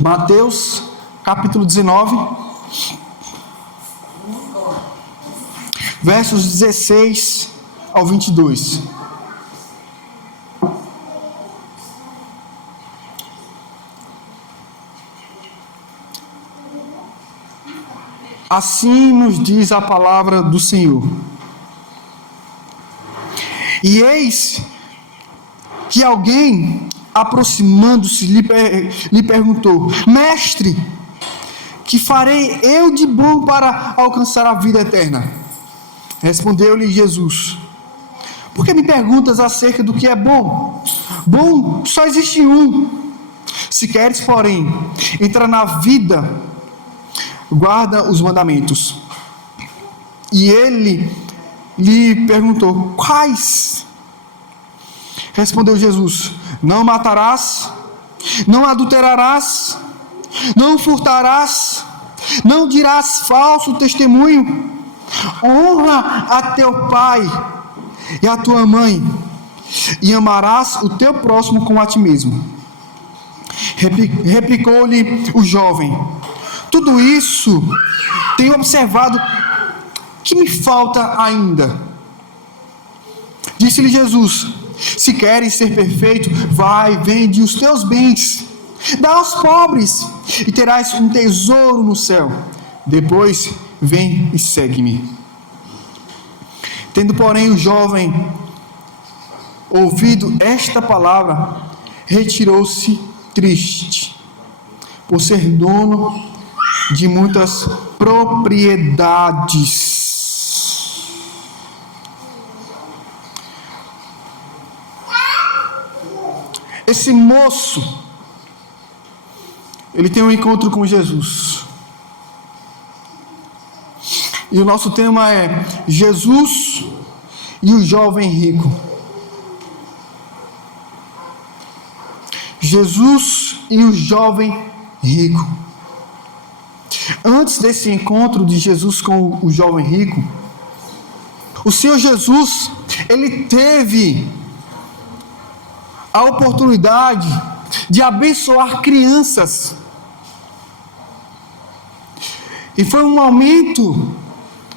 Mateus, capítulo 19, versos 16 ao 22. Assim nos diz a palavra do Senhor. E eis que alguém, aproximando-se, lhe perguntou: Mestre, que farei eu de bom para alcançar a vida eterna? Respondeu-lhe Jesus: Por que me perguntas acerca do que é bom? Bom só existe um. Se queres, porém, entrar na vida, guarda os mandamentos. E ele lhe perguntou: Quais? Respondeu Jesus: Não matarás, não adulterarás, não furtarás, não dirás falso testemunho, honra a teu pai e a tua mãe, e amarás o teu próximo como a ti mesmo. Replicou-lhe o jovem: Tudo isso tenho observado, que me falta ainda? Disse-lhe Jesus: Se queres ser perfeito, vai, vende os teus bens, dá aos pobres, e terás um tesouro no céu. Depois vem e segue-me. Tendo, porém, o jovem ouvido esta palavra, retirou-se triste, por ser dono de muitas propriedades. Esse moço, ele tem um encontro com Jesus. E o nosso tema é Jesus e o jovem rico. Jesus e o jovem rico. Antes desse encontro de Jesus com o jovem rico, o Senhor Jesus, ele teve a oportunidade de abençoar crianças. E foi um momento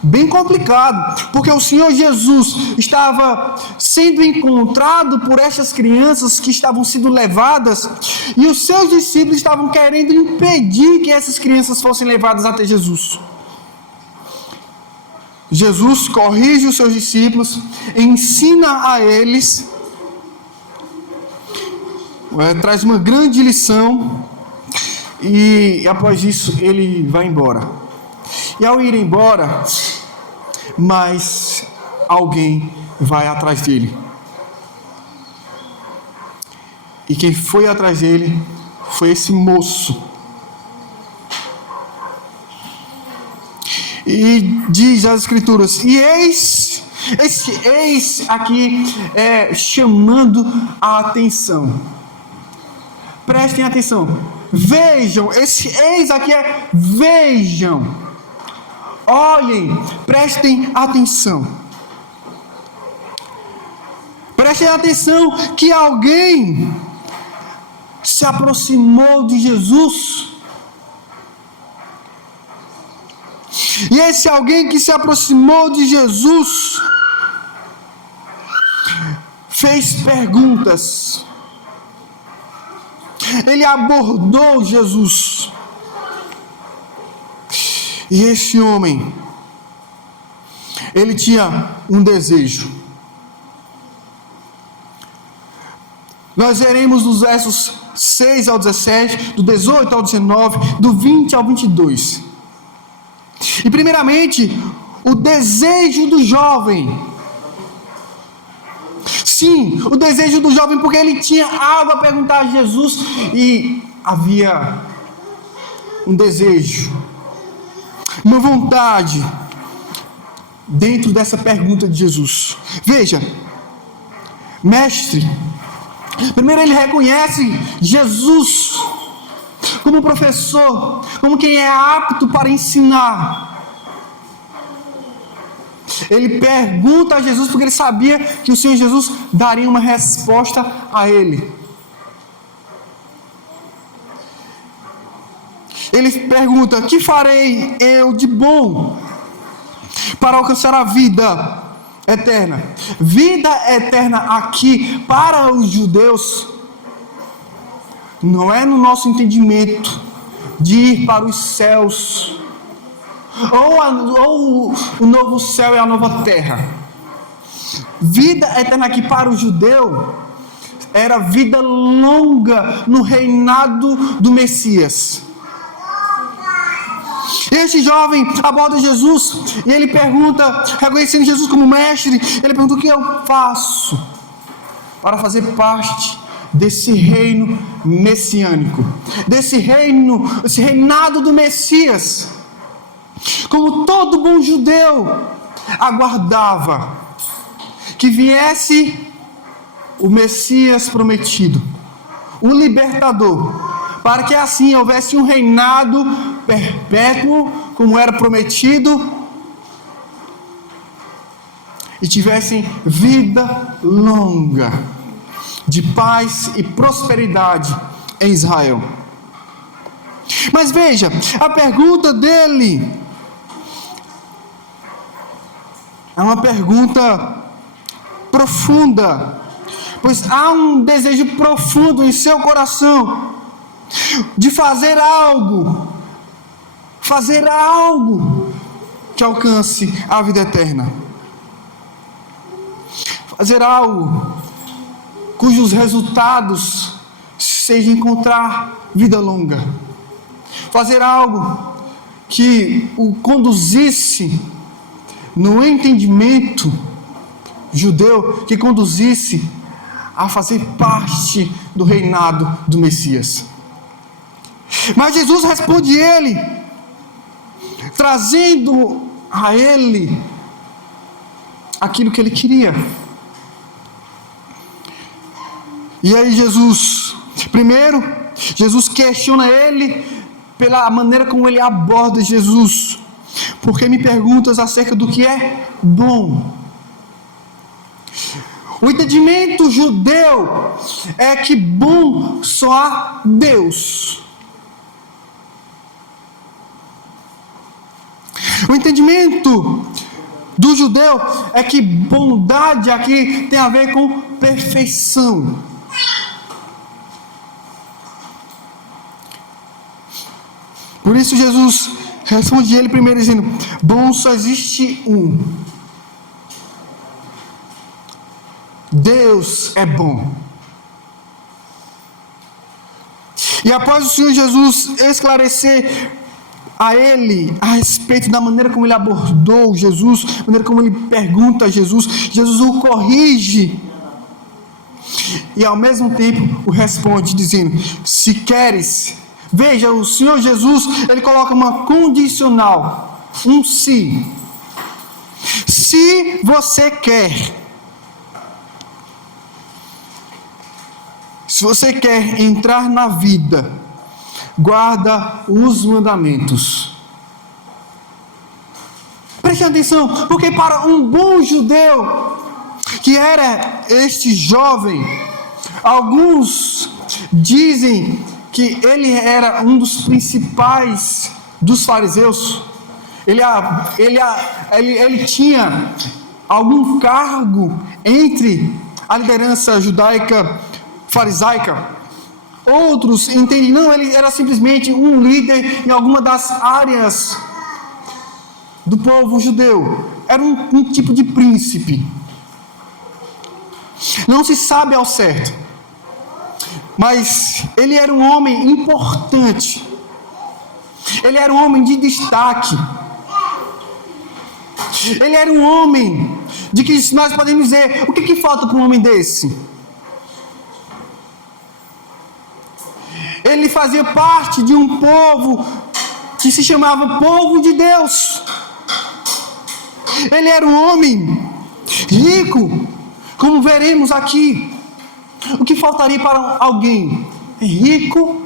bem complicado, porque o Senhor Jesus estava sendo encontrado por essas crianças que estavam sendo levadas, e os seus discípulos estavam querendo impedir que essas crianças fossem levadas até Jesus. Jesus corrige os seus discípulos, ensina a eles, traz uma grande lição, e após isso ele vai embora. E ao ir embora, mas alguém vai atrás dele. E quem foi atrás dele foi esse moço. E diz as Escrituras: e eis aqui chamando a atenção. Prestem atenção. Vejam, esse eis aqui é vejam. Olhem, prestem atenção. Prestem atenção que alguém se aproximou de Jesus. E esse alguém que se aproximou de Jesus fez perguntas. Ele abordou Jesus. E esse homem, ele tinha um desejo. Nós veremos dos versos 6 ao 17, do 18 ao 19, do 20 ao 22. E primeiramente, o desejo do jovem. Sim, o desejo do jovem, porque ele tinha algo a perguntar a Jesus e havia um desejo, uma vontade dentro dessa pergunta de Jesus. Veja, mestre, primeiro ele reconhece Jesus como professor, como quem é apto para ensinar. Ele pergunta a Jesus porque ele sabia que o Senhor Jesus daria uma resposta a ele. Ele pergunta: que farei eu de bom para alcançar a vida eterna? Vida eterna aqui para os judeus não é no nosso entendimento de ir para os céus, ou o novo céu e a nova terra. Vida eterna aqui para o judeu era vida longa no reinado do Messias. Este jovem aborda Jesus e ele pergunta, reconhecendo Jesus como mestre, ele pergunta: o que eu faço para fazer parte desse reino messiânico, desse reino, esse reinado do Messias? Como todo bom judeu aguardava que viesse o Messias prometido, o libertador, para que assim houvesse um reinado perpétuo, como era prometido, e tivessem vida longa, de paz e prosperidade em Israel. Mas veja, a pergunta dele é uma pergunta profunda, pois há um desejo profundo em seu coração de fazer algo que alcance a vida eterna, fazer algo cujos resultados seja encontrar vida longa, fazer algo que o conduzisse no entendimento judeu, que conduzisse a fazer parte do reinado do Messias. Mas Jesus responde ele, trazendo a ele aquilo que ele queria. E aí Jesus questiona ele pela maneira como ele aborda Jesus. Porque me perguntas acerca do que é bom. O entendimento judeu é que bom só há Deus. O entendimento do judeu é que bondade aqui tem a ver com perfeição. Por isso Jesus responde ele primeiro dizendo: bom só existe um. Deus é bom. E após o Senhor Jesus esclarecer a ele a respeito da maneira como ele abordou Jesus, da maneira como ele pergunta a Jesus, Jesus o corrige e ao mesmo tempo o responde dizendo: se queres. Veja, o Senhor Jesus, ele coloca uma condicional, um se. Se você quer. Se você quer entrar na vida, guarda os mandamentos. Preste atenção, porque para um bom judeu, que era este jovem, alguns dizem que ele era um dos principais dos fariseus. Ele tinha algum cargo entre a liderança judaica farisaica. Outros entendem, não, ele era simplesmente um líder em alguma das áreas do povo judeu. Era um tipo de príncipe. Não se sabe ao certo, mas ele era um homem importante. Ele era um homem de destaque. Ele era um homem de que nós podemos dizer, o que falta para um homem desse? Ele fazia parte de um povo que se chamava povo de Deus. Ele era um homem rico, como veremos aqui. O que faltaria para alguém rico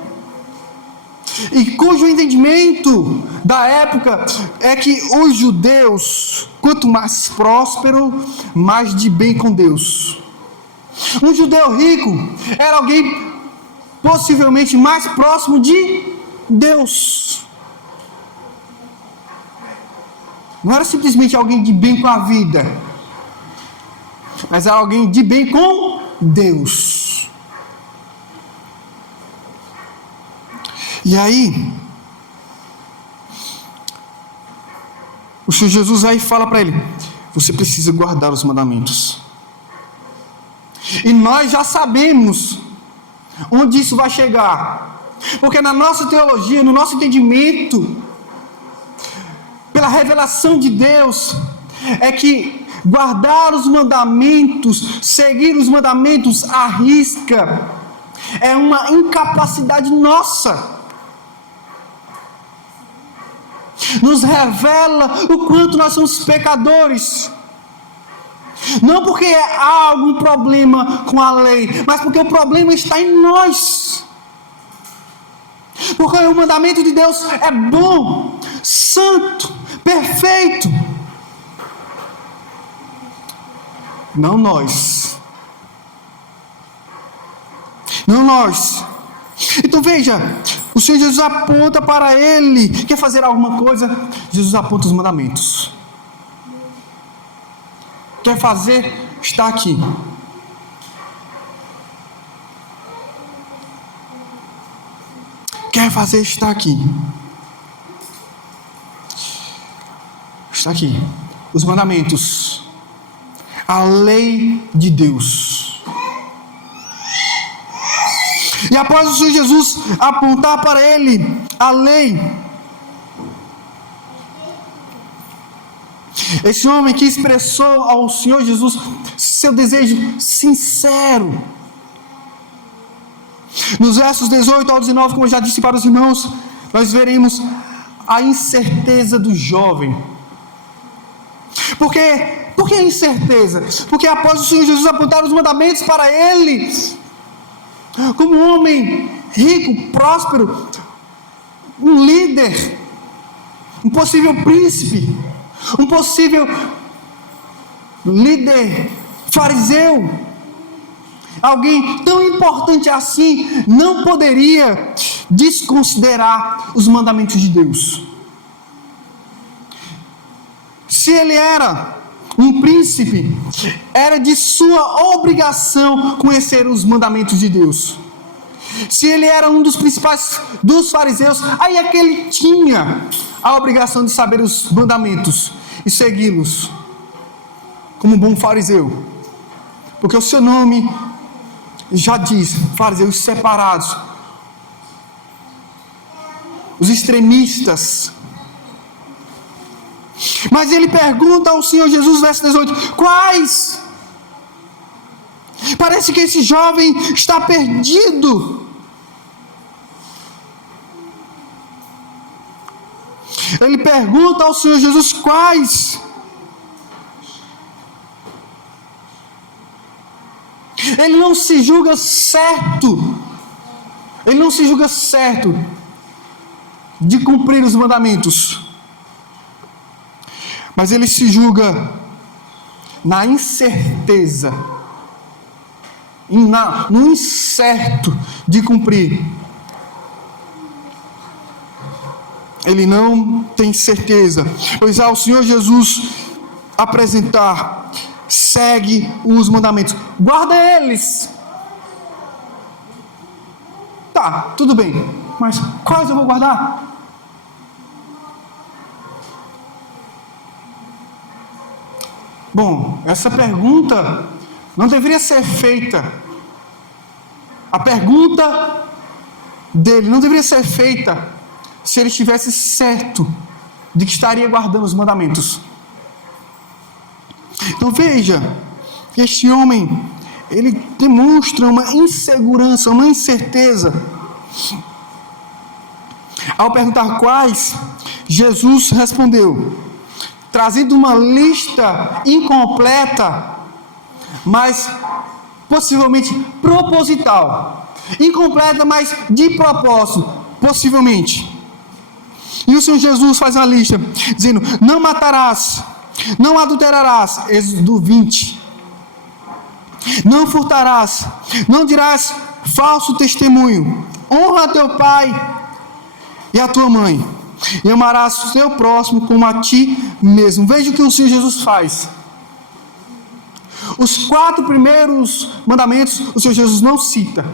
e cujo entendimento da época é que os judeus, quanto mais próspero, mais de bem com Deus. Um judeu rico era alguém possivelmente mais próximo de Deus. Não era simplesmente alguém de bem com a vida, mas era alguém de bem com Deus. E aí, o Senhor Jesus aí fala para ele: você precisa guardar os mandamentos. E nós já sabemos onde isso vai chegar, porque na nossa teologia, no nosso entendimento, pela revelação de Deus, é que guardar os mandamentos, seguir os mandamentos à risca, é uma incapacidade nossa. Nos revela o quanto nós somos pecadores. Não porque há algum problema com a lei, mas porque o problema está em nós. Porque o mandamento de Deus é bom, santo, perfeito. Não nós. Não nós. Então veja, o Senhor Jesus aponta para ele. Quer fazer alguma coisa? Jesus aponta os mandamentos. Quer fazer? Está aqui. Quer fazer? Está aqui. Está aqui. Os mandamentos. A lei de Deus. E após o Senhor Jesus apontar para ele a lei, esse homem que expressou ao Senhor Jesus seu desejo sincero, nos versos 18 ao 19, como eu já disse para os irmãos, nós veremos a incerteza do jovem. Por que a incerteza? Porque após o Senhor Jesus apontar os mandamentos para ele, como um homem rico, próspero, um líder, um possível príncipe, um possível líder fariseu, alguém tão importante assim, não poderia desconsiderar os mandamentos de Deus. Se ele era um príncipe, era de sua obrigação conhecer os mandamentos de Deus. Se ele era um dos principais dos fariseus, aí é que ele tinha a obrigação de saber os mandamentos e segui-los como um bom fariseu, porque o seu nome já diz: fariseus separados, os extremistas. Mas ele pergunta ao Senhor Jesus, verso 18: quais? Parece que esse jovem está perdido. Ele pergunta ao Senhor Jesus quais. Ele não se julga certo. Ele não se julga certo de cumprir os mandamentos. Mas ele se julga na incerteza, no incerto de cumprir. Ele não tem certeza, pois ao Senhor Jesus apresentar: segue os mandamentos, guarda eles. Tá, tudo bem, mas quais eu vou guardar? Bom, essa pergunta não deveria ser feita. A pergunta dele não deveria ser feita se ele estivesse certo de que estaria guardando os mandamentos. Então veja, este homem, ele demonstra uma insegurança, uma incerteza. Ao perguntar quais, Jesus respondeu, trazendo uma lista incompleta, mas possivelmente proposital. Incompleta, mas de propósito, possivelmente. E o Senhor Jesus faz uma lista, dizendo: não matarás, não adulterarás, Êxodo 20. Não furtarás, não dirás falso testemunho, honra teu pai e a tua mãe, e amarás o teu próximo como a ti mesmo. Veja o que o Senhor Jesus faz. Os 4 primeiros mandamentos o Senhor Jesus não cita,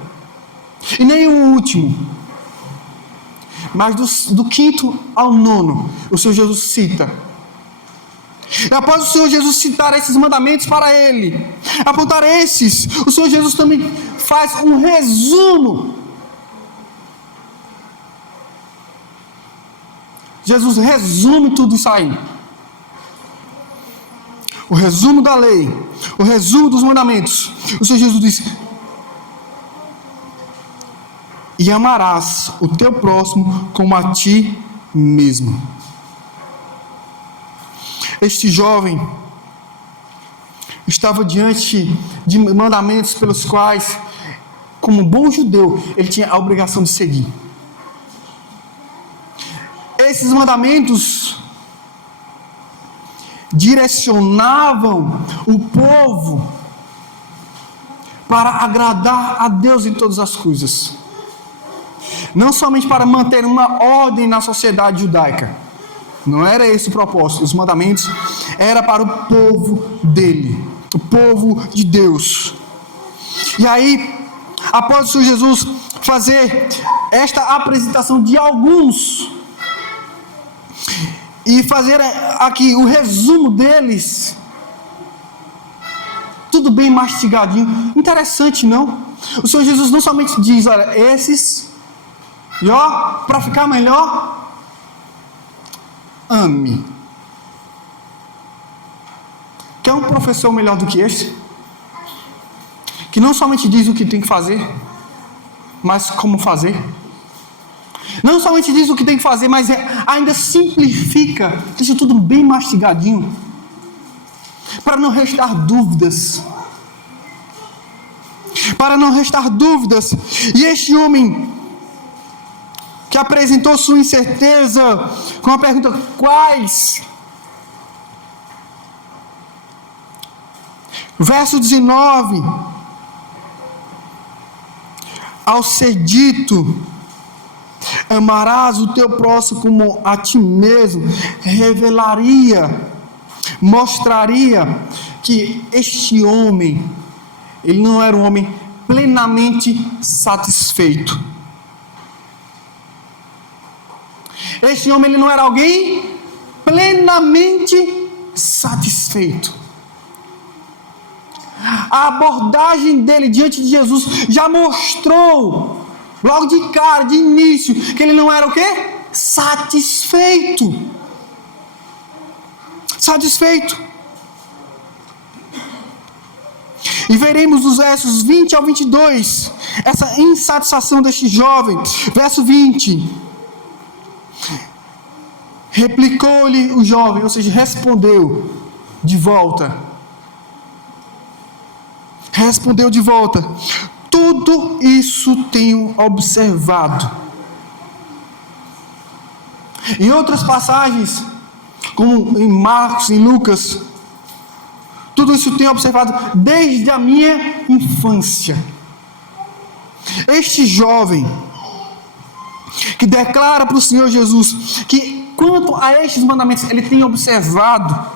e nem o último, mas do 5º ao 9 o Senhor Jesus cita. E após o Senhor Jesus citar esses mandamentos para ele, apontar esses, o Senhor Jesus também faz um resumo. Jesus resume tudo isso aí. O resumo da lei, o resumo dos mandamentos. O Senhor Jesus diz: e amarás o teu próximo como a ti mesmo. Este jovem estava diante de mandamentos pelos quais, como bom judeu, ele tinha a obrigação de seguir. Esses mandamentos direcionavam o povo para agradar a Deus em todas as coisas. Não somente para manter uma ordem na sociedade judaica. Não era esse o propósito. Os mandamentos era para o povo dele, o povo de Deus. E aí, após o Senhor Jesus fazer esta apresentação de alguns e fazer aqui o resumo deles, tudo bem mastigadinho, interessante, não? O Senhor Jesus não somente diz: olha, esses, e ó, para ficar melhor, ame. Quer um professor melhor do que este? Que não somente diz o que tem que fazer, mas como fazer. Não somente diz o que tem que fazer, mas ainda simplifica, deixa tudo bem mastigadinho, para não restar dúvidas. Para não restar dúvidas. E este homem que apresentou sua incerteza com a pergunta: quais? Verso 19: ao ser dito, amarás o teu próximo como a ti mesmo, mostraria que este homem, ele não era um homem plenamente satisfeito. Este homem, ele não era alguém plenamente satisfeito. A abordagem dele diante de Jesus já mostrou, logo de cara, de início, que ele não era o quê? Satisfeito. Satisfeito. E veremos nos versos 20 ao 22, essa insatisfação deste jovem. Verso 20. Replicou-lhe o jovem, ou seja, respondeu de volta. Respondeu de volta: tudo isso tenho observado. Em outras passagens, como em Marcos, em Lucas, tudo isso tenho observado desde a minha infância. Este jovem que declara para o Senhor Jesus que quanto a estes mandamentos ele tem observado,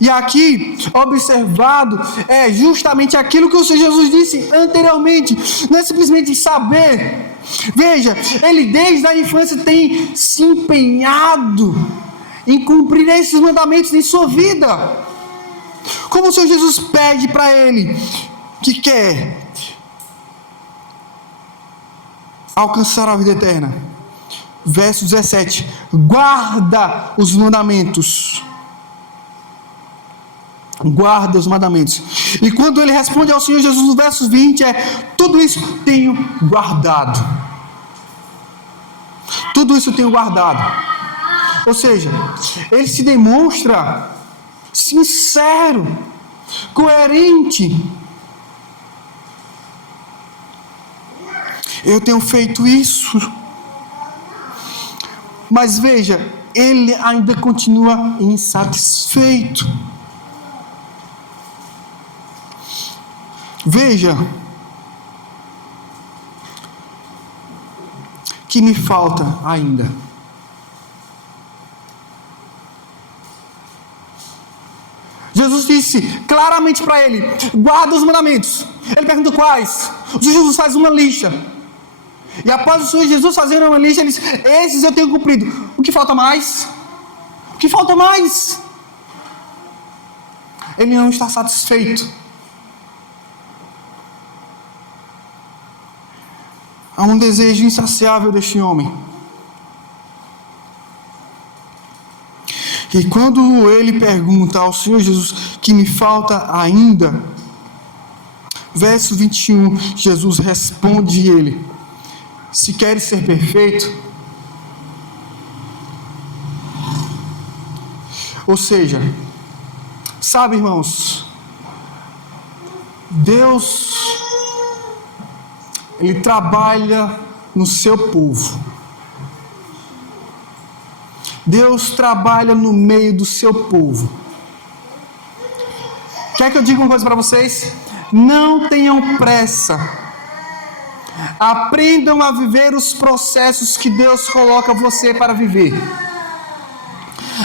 e aqui, observado, é justamente aquilo que o Senhor Jesus disse anteriormente, não é simplesmente saber. Veja, ele desde a infância tem se empenhado em cumprir esses mandamentos em sua vida. Como o Senhor Jesus pede para ele, que quer alcançar a vida eterna. Verso 17: guarda os mandamentos. Guarda os mandamentos. E quando ele responde ao Senhor Jesus no verso 20, tudo isso tenho guardado. Tudo isso tenho guardado. Ou seja, ele se demonstra sincero, coerente. Eu tenho feito isso. Mas veja, ele ainda continua insatisfeito. Veja, que me falta ainda? Jesus disse claramente para ele: guarda os mandamentos. Ele pergunta quais? O Senhor Jesus faz uma lista. E após o Senhor Jesus fazer uma lista, ele diz: esses eu tenho cumprido. O que falta mais? O que falta mais? Ele não está satisfeito. Há um desejo insaciável deste homem. E quando ele pergunta ao Senhor Jesus: que me falta ainda? Verso 21, Jesus responde ele: se queres ser perfeito, ou seja, sabe, irmãos, Deus, Ele trabalha no seu povo. Deus trabalha no meio do seu povo. Quer que eu diga uma coisa para vocês? Não tenham pressa. Aprendam a viver os processos que Deus coloca você para viver.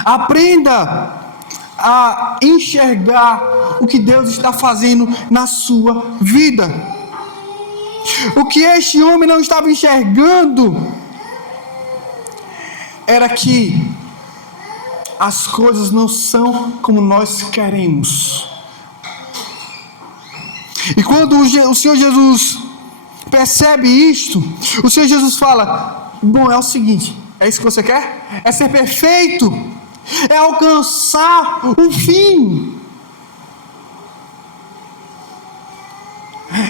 Aprenda a enxergar o que Deus está fazendo na sua vida. O que este homem não estava enxergando era que as coisas não são como nós queremos. E quando o Senhor Jesus percebe isto, o Senhor Jesus fala: bom, é o seguinte, é isso que você quer? É ser perfeito, é alcançar o fim,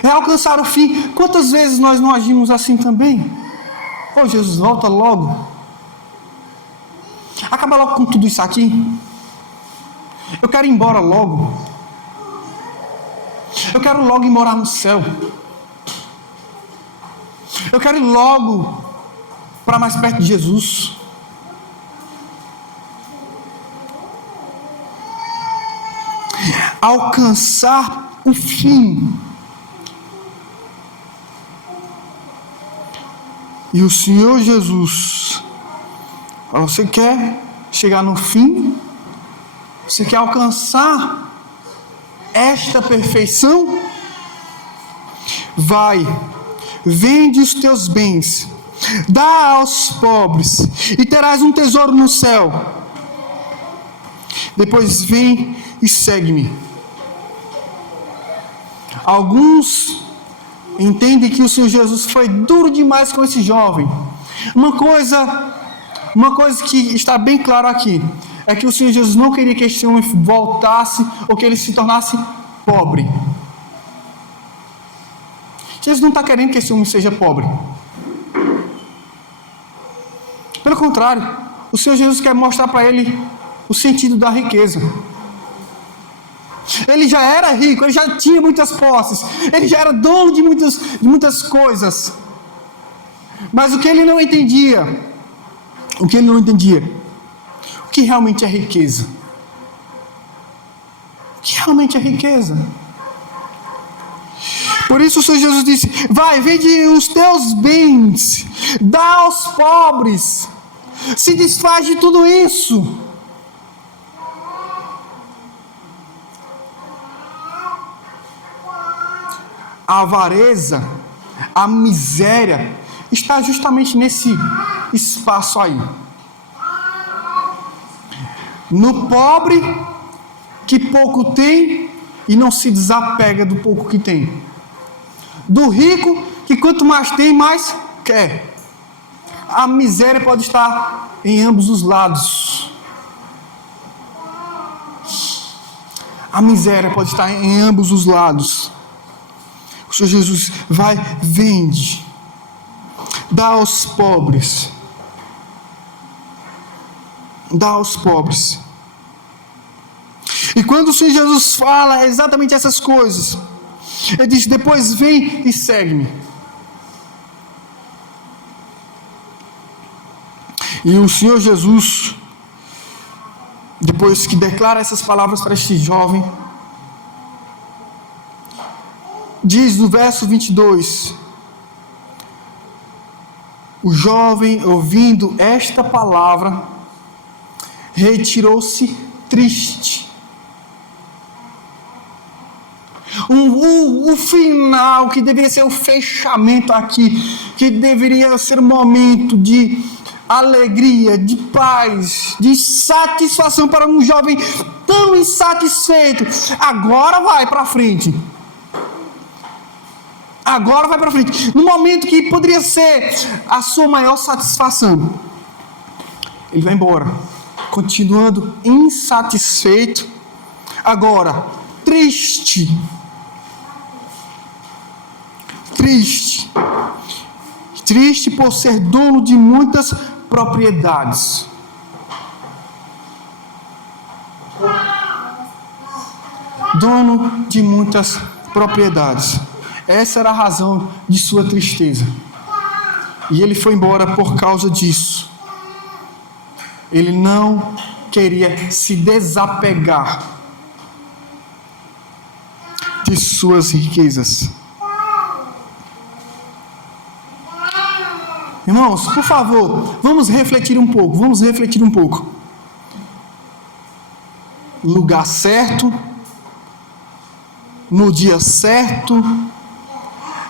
é alcançar o fim. Quantas vezes nós não agimos assim também? Ô Jesus, volta logo, acaba logo com tudo isso aqui, eu quero ir embora logo, eu quero logo ir morar no céu, eu quero ir logo para mais perto de Jesus. Alcançar o fim. E o Senhor Jesus, você quer chegar no fim? Você quer alcançar esta perfeição? Vai, vende os teus bens, dá aos pobres e terás um tesouro no céu. Depois vem e segue-me. Alguns entendem que o Senhor Jesus foi duro demais com esse jovem. Uma coisa que está bem claro aqui é que o Senhor Jesus não queria que este homem voltasse ou que ele se tornasse pobre. Jesus não está querendo que esse homem seja pobre. Pelo contrário, o Senhor Jesus quer mostrar para ele o sentido da riqueza. Ele já era rico, ele já tinha muitas posses, ele já era dono de muitas coisas. Mas o que ele não entendia, o que realmente é riqueza? O que realmente é riqueza? Por isso o Senhor Jesus disse: vai, vende os teus bens, dá aos pobres, se desfaz de tudo isso. A avareza, a miséria, está justamente nesse espaço aí. No pobre, que pouco tem e não se desapega do pouco que tem. Do rico, que quanto mais tem, mais quer. A miséria pode estar em ambos os lados. A miséria pode estar em ambos os lados. O Senhor Jesus vai, vende, dá aos pobres. Dá aos pobres. E quando o Senhor Jesus fala exatamente essas coisas, Ele diz: depois vem e segue-me. E o Senhor Jesus, depois que declara essas palavras para este jovem, diz no verso 22: O jovem, ouvindo esta palavra, retirou-se triste. O final, que deveria ser o fechamento aqui, que deveria ser um momento de alegria, de paz, de satisfação para um jovem tão insatisfeito, agora vai para frente. Agora vai para frente. No momento que poderia ser a sua maior satisfação, ele vai embora, continuando insatisfeito, agora triste. Triste por ser dono de muitas propriedades. Dono de muitas propriedades. Essa era a razão de sua tristeza. E ele foi embora por causa disso. Ele não queria se desapegar de suas riquezas. Irmãos, por favor, vamos refletir um pouco. Lugar certo, no dia certo,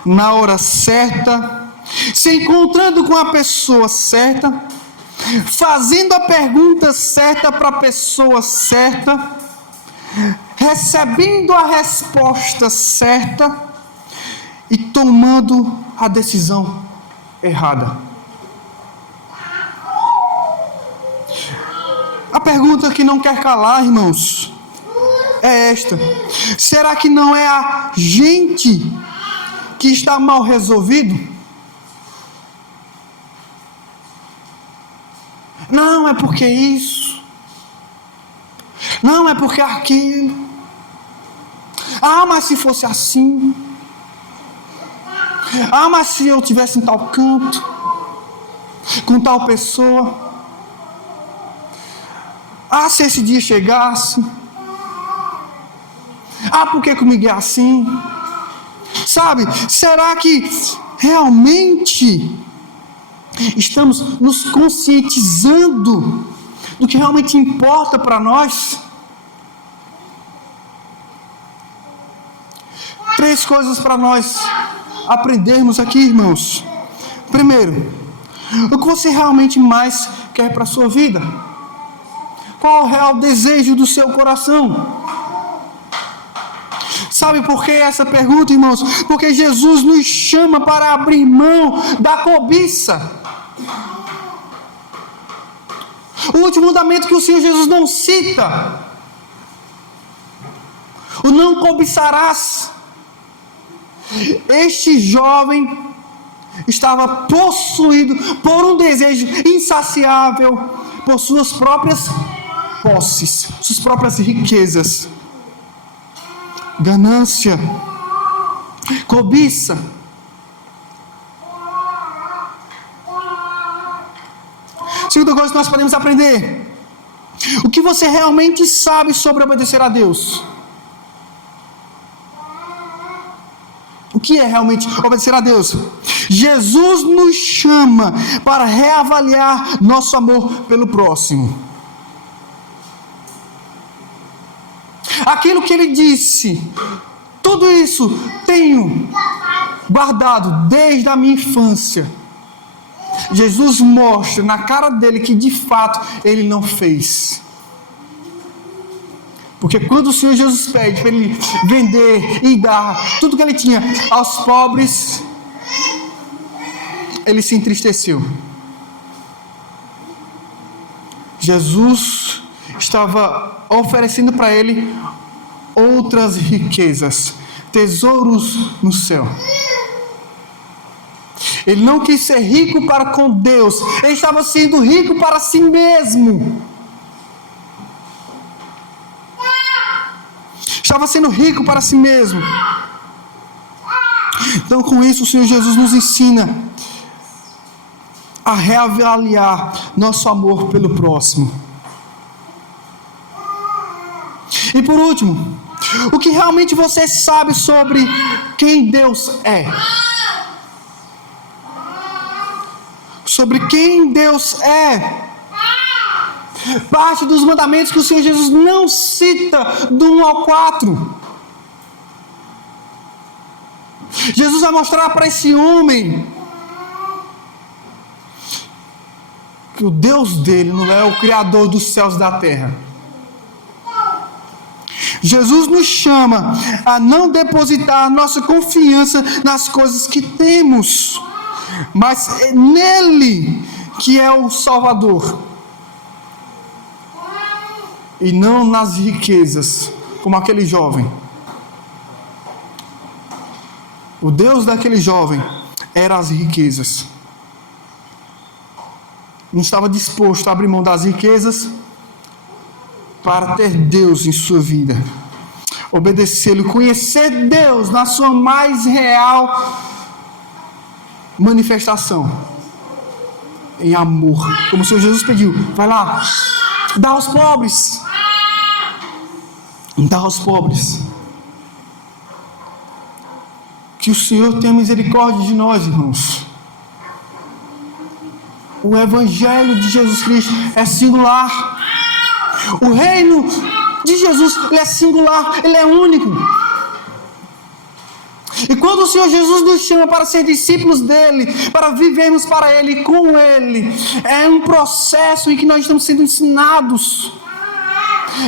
na hora certa, se encontrando com a pessoa certa, fazendo a pergunta certa para a pessoa certa, recebendo a resposta certa e tomando a decisão errada. A pergunta que não quer calar, irmãos, é esta: será que não é a gente que está mal resolvido? Não, é porque isso. Não, é porque aquilo. Ah, mas se fosse assim. Ah, mas se eu tivesse em tal canto, com tal pessoa. Ah, se esse dia chegasse. Ah, por que comigo é assim? Sabe, será que realmente estamos nos conscientizando do que realmente importa para nós? 3 coisas para nós aprendermos aqui, irmãos. Primeiro, o que você realmente mais quer para a sua vida? Qual o real desejo do seu coração? Sabe por que essa pergunta, irmãos? Porque Jesus nos chama para abrir mão da cobiça. O último mandamento que o Senhor Jesus não cita: o não cobiçarás. Este jovem estava possuído por um desejo insaciável por suas próprias posses, suas próprias riquezas. Ganância, cobiça. Segunda coisa que nós podemos aprender: o que você realmente sabe sobre obedecer a Deus? O que é realmente obedecer a Deus? Jesus nos chama para reavaliar nosso amor pelo próximo. Aquilo que ele disse, tudo isso tenho guardado desde a minha infância. Jesus mostra na cara dele que de fato ele não fez. Porque quando o Senhor Jesus pede para ele vender e dar tudo que ele tinha aos pobres, ele se entristeceu. Jesus estava oferecendo para ele outras riquezas, tesouros no céu. Ele não quis ser rico para com Deus, ele estava sendo rico para si mesmo. Estava sendo rico para si mesmo. Então, com isso, o Senhor Jesus nos ensina a reavaliar nosso amor pelo próximo. E por último, o que realmente você sabe sobre quem Deus é? sobre quem Deus é. Parte dos mandamentos que o Senhor Jesus não cita do 1 ao 4. Jesus vai mostrar para esse homem que o Deus dele não é o Criador dos céus e da terra. Jesus nos chama a não depositar nossa confiança nas coisas que temos, mas nele que é o Salvador, e não nas riquezas, como aquele jovem. O Deus daquele jovem era as riquezas. Não estava disposto a abrir mão das riquezas para ter Deus em sua vida, obedecê-lo, conhecer Deus na sua mais real manifestação, em amor, como o Senhor Jesus pediu: vai lá, dá aos pobres, dá aos pobres. Que o Senhor tenha misericórdia de nós, irmãos. O Evangelho de Jesus Cristo é singular. O reino de Jesus, ele é singular, ele é único. E quando o Senhor Jesus nos chama para ser discípulos dele, para vivermos para ele e com ele, é um processo em que nós estamos sendo ensinados.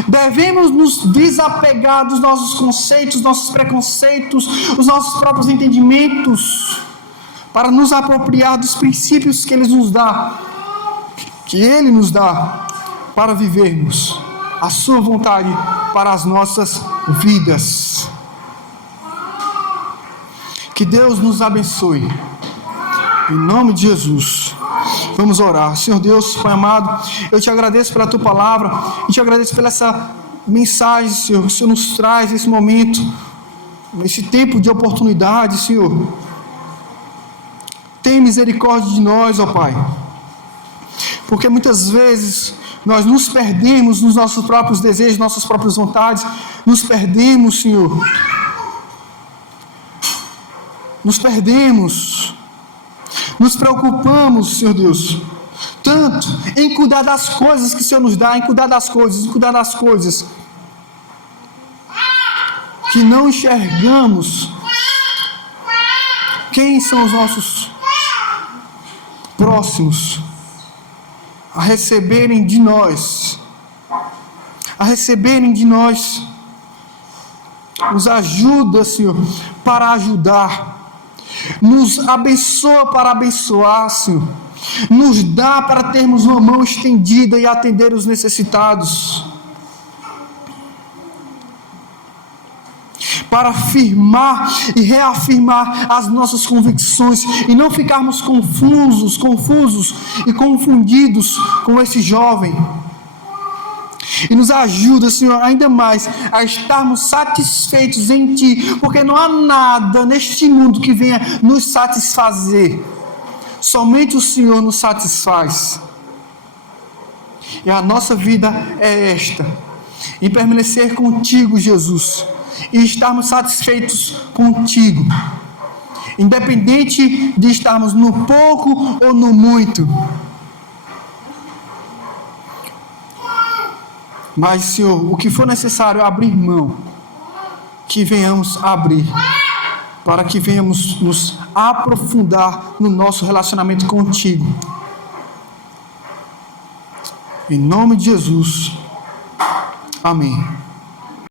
Devemos nos desapegar dos nossos conceitos, nossos preconceitos, os nossos próprios entendimentos, para nos apropriar dos princípios que ele nos dá, para vivermos a sua vontade para as nossas vidas. Que Deus nos abençoe, em nome de Jesus. Vamos orar. Senhor Deus, Pai amado, eu te agradeço pela tua palavra e te agradeço pela essa mensagem, Senhor, que o Senhor nos traz nesse momento, nesse tempo de oportunidade, Senhor. Tem misericórdia de nós, ó Pai, porque muitas vezes nós nos perdemos nos nossos próprios desejos, nossas próprias vontades, nos perdemos, Senhor. Nos perdemos, nos preocupamos, Senhor Deus, tanto em cuidar das coisas que o Senhor nos dá, em cuidar das coisas, que não enxergamos quem são os nossos próximos a receberem de nós, nos ajuda, Senhor, para ajudar. Nos abençoa para abençoar, Senhor. Nos dá para termos uma mão estendida e atender os necessitados. Para afirmar e reafirmar as nossas convicções e não ficarmos confusos e confundidos com esse jovem. E nos ajuda, Senhor, ainda mais a estarmos satisfeitos em Ti, porque não há nada neste mundo que venha nos satisfazer. Somente o Senhor nos satisfaz. E a nossa vida é esta: em permanecer contigo, Jesus, e estarmos satisfeitos contigo, independente de estarmos no pouco ou no muito. Mas, Senhor, o que for necessário abrir mão, que venhamos abrir, para que venhamos nos aprofundar no nosso relacionamento contigo. Em nome de Jesus. Amém.